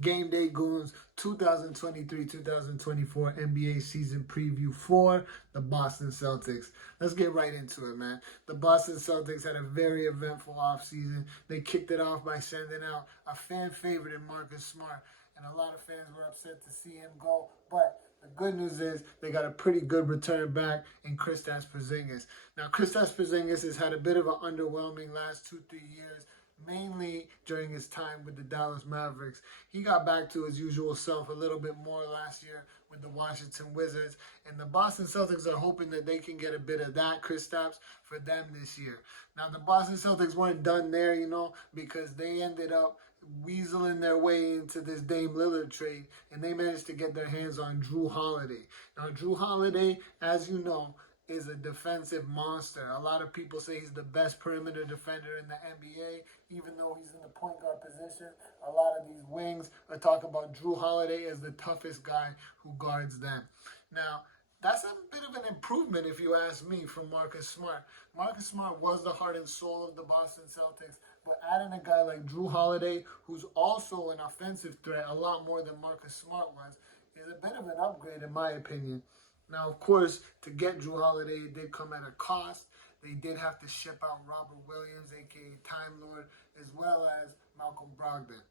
Game Day Goons 2023-2024 NBA season preview for the Boston Celtics. Let's get right into it, man. The Boston Celtics had a very eventful offseason. They kicked it off by sending out a fan favorite in Marcus Smart, and a lot of fans were upset to see him go, but the good news is they got a pretty good return back in Kristaps Porzingis. Now, Kristaps Porzingis has had a bit of an underwhelming last 2-3 years, mainly during his time with the Dallas Mavericks. He got back to his usual self a little bit more last year with the Washington Wizards, and the Boston Celtics are hoping that they can get a bit of that Kristaps for them this year. Now, the Boston Celtics weren't done there, because they ended up weaseling their way into this Dame Lillard trade, and they managed to get their hands on Jrue Holiday. Now, Jrue Holiday, as you know, is a defensive monster. A lot of people say he's the best perimeter defender in the NBA, even though he's in the point guard position. A lot of these wings are talking about Jrue Holiday as the toughest guy who guards them. Now, that's a bit of an improvement, if you ask me, from Marcus Smart. Marcus Smart was the heart and soul of the Boston Celtics, but adding a guy like Jrue Holiday, who's also an offensive threat a lot more than Marcus Smart was, is a bit of an upgrade in my opinion. Now, of course, to get Jrue Holiday, it did come at a cost. They did have to ship out Robert Williams, a.k.a. Time Lord, as well as Malcolm Brogdon.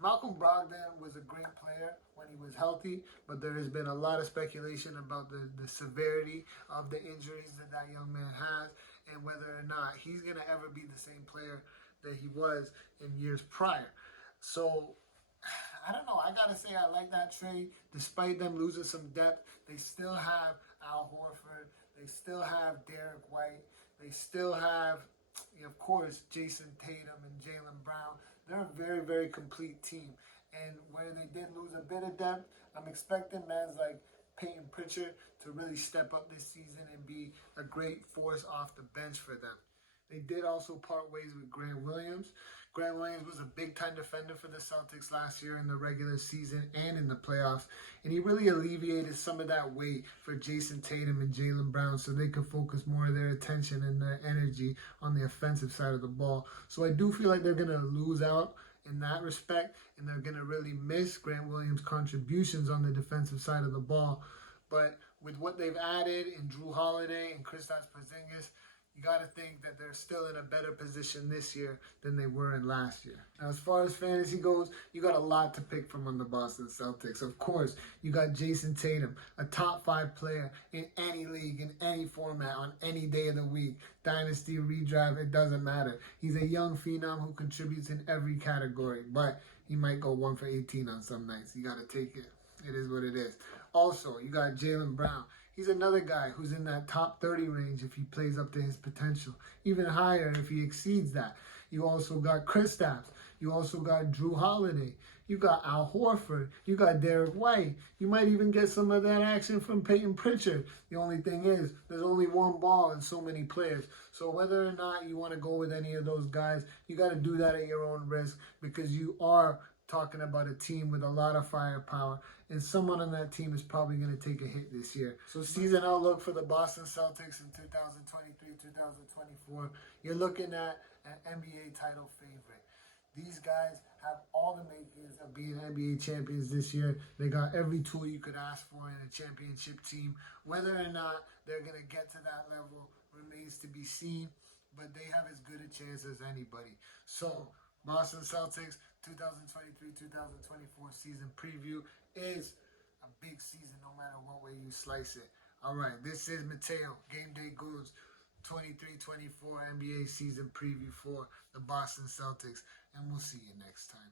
Malcolm Brogdon was a great player when he was healthy, but there has been a lot of speculation about the severity of the injuries that young man has and whether or not he's going to ever be the same player that he was in years prior. So, I don't know. I got to say I like that trade. Despite them losing some depth, they still have Al Horford. They still have Derek White. They still have, of course, Jayson Tatum and Jaylen Brown. They're a very, very complete team. And where they did lose a bit of depth, I'm expecting men like Peyton Pritchard to really step up this season and be a great force off the bench for them. They did also part ways with Grant Williams. Grant Williams was a big-time defender for the Celtics last year in the regular season and in the playoffs, and he really alleviated some of that weight for Jayson Tatum and Jaylen Brown so they could focus more of their attention and their energy on the offensive side of the ball. So I do feel like they're going to lose out in that respect, and they're going to really miss Grant Williams' contributions on the defensive side of the ball. But with what they've added in Jrue Holiday and Kristaps Porzingis, you got to think that they're still in a better position this year than they were in last year. Now, as far as fantasy goes, you got a lot to pick from on the Boston Celtics. Of course, you got Jayson Tatum, a top 5 player in any league, in any format, on any day of the week. Dynasty, redraft, it doesn't matter. He's a young phenom who contributes in every category, but he might go 1 for 18 on some nights. You got to take it. It is what it is. Also, you got Jaylen Brown. He's another guy who's in that top 30 range if he plays up to his potential. Even higher if he exceeds that. You also got Kristaps. You also got Jrue Holiday. You got Al Horford. You got Derek White. You might even get some of that action from Peyton Pritchard. The only thing is, there's only one ball and so many players. So whether or not you want to go with any of those guys, you got to do that at your own risk because you are talking about a team with a lot of firepower, and someone on that team is probably going to take a hit this year. So season outlook for the Boston Celtics in 2023-2024, you're looking at an NBA title favorite. These guys have all the makings of being NBA champions this year. They got every tool you could ask for in a championship team. Whether or not they're going to get to that level remains to be seen, but they have as good a chance as anybody. So Boston Celtics 2023-2024 season preview is a big season no matter what way you slice it. All right, this is Mateo, Game Day Goons, 23-24 NBA season preview for the Boston Celtics, and we'll see you next time.